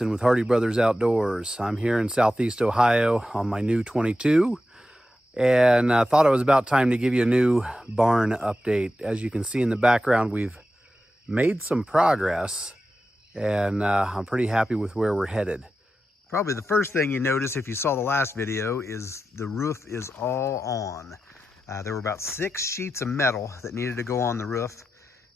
Jason with Hardy Brothers Outdoors. I'm here in Southeast Ohio on my new 22, and I thought it was about time to give you a new barn update. As you can see in the background, we've made some progress, and I'm pretty happy with where we're headed. Probably the first thing you notice if you saw the last video is the roof is all on. There were about 6 sheets of metal that needed to go on the roof,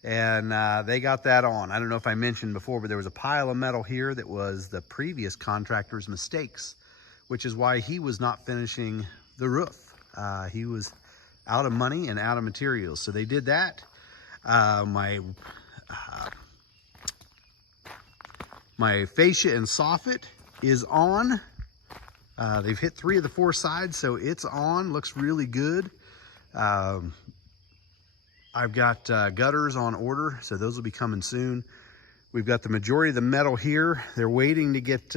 and they got that on. I don't know if I mentioned before, but there was a pile of metal here that was the previous contractor's mistakes, which is why he was not finishing the roof. He was out of money and out of materials, so they did that. My fascia and soffit is on. They've hit 3 of the 4 sides, so it's on. Looks really good. I've got gutters on order, so those will be coming soon. We've got the majority of the metal here. They're waiting to get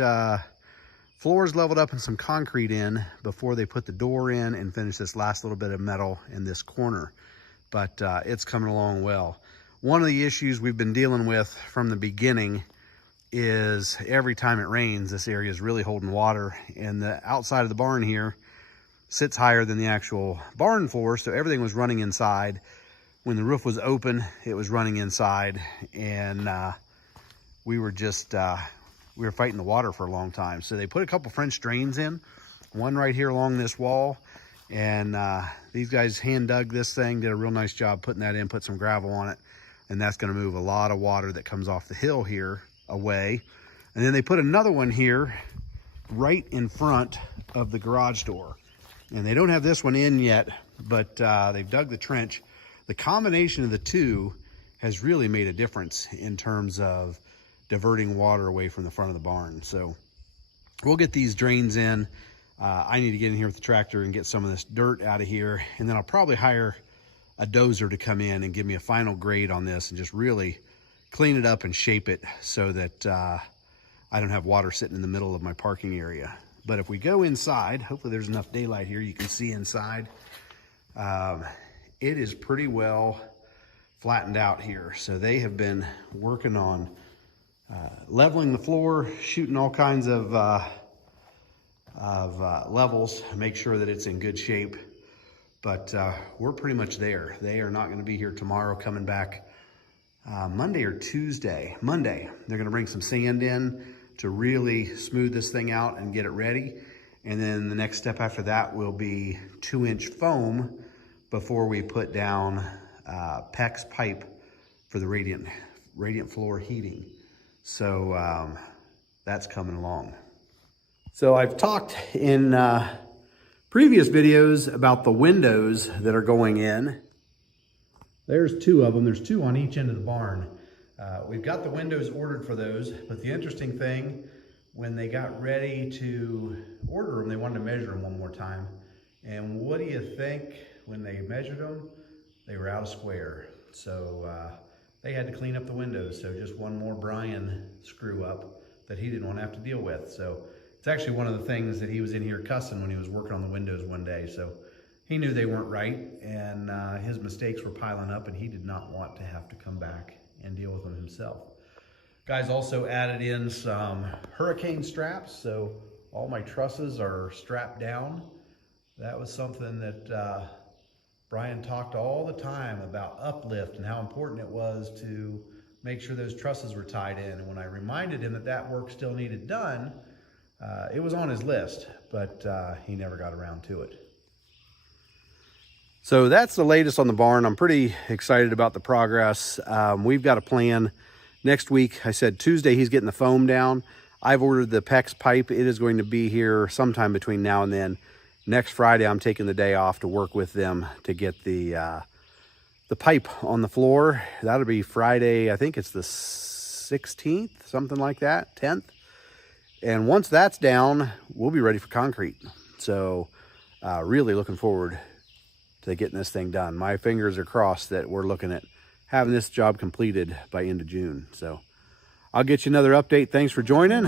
floors leveled up and some concrete in before they put the door in and finish this last little bit of metal in this corner. But it's coming along well. One of the issues we've been dealing with from the beginning is every time it rains, this area is really holding water, and the outside of the barn here sits higher than the actual barn floor, so everything was running inside. When the roof was open, it was running inside, and we were fighting the water for a long time. So they put a couple French drains in, one right here along this wall, and these guys hand dug this thing, did a real nice job putting that in, put some gravel on it, and that's going to move a lot of water that comes off the hill here away. And then they put another one here right in front of the garage door, and they don't have this one in yet, but they've dug the trench. The combination of the two has really made a difference in terms of diverting water away from the front of the barn. So we'll get these drains in. I need to get in here with the tractor and get some of this dirt out of here, and then I'll probably hire a dozer to come in and give me a final grade on this and just really clean it up and shape it so that I don't have water sitting in the middle of my parking area. But if we go inside, hopefully there's enough daylight here, you can see inside. It is pretty well flattened out here. So they have been working on leveling the floor, shooting all kinds of levels, make sure that it's in good shape. But we're pretty much there. They are not going to be here tomorrow, coming back Monday or Tuesday. Monday, they're going to bring some sand in to really smooth this thing out and get it ready. And then the next step after that will be 2-inch foam before we put down PEX pipe for the radiant floor heating. So that's coming along. So I've talked in previous videos about the windows that are going in. There's 2 of them. There's 2 on each end of the barn. We've got the windows ordered for those, but the interesting thing, when they got ready to order them, they wanted to measure them one more time. And what do you think? When they measured them, they were out of square. So they had to clean up the windows. So just one more Brian screw up that he didn't want to have to deal with. So it's actually one of the things that he was in here cussing when he was working on the windows one day. So he knew they weren't right, and his mistakes were piling up, and he did not want to have to come back and deal with them himself. Guys also added in some hurricane straps, so all my trusses are strapped down. That was something that Brian talked all the time about, uplift, and how important it was to make sure those trusses were tied in. And when I reminded him that that work still needed done, it was on his list, but he never got around to it. So that's the latest on the barn. I'm pretty excited about the progress. We've got a plan. Next week, I said Tuesday, he's getting the foam down. I've ordered the PEX pipe. It is going to be here sometime between now and then. Next Friday, I'm taking the day off to work with them to get the pipe on the floor. That'll be Friday, I think it's the 16th, something like that, 10th. And once that's down, we'll be ready for concrete. So really looking forward to getting this thing done. My fingers are crossed that we're looking at having this job completed by end of June. So I'll get you another update. Thanks for joining.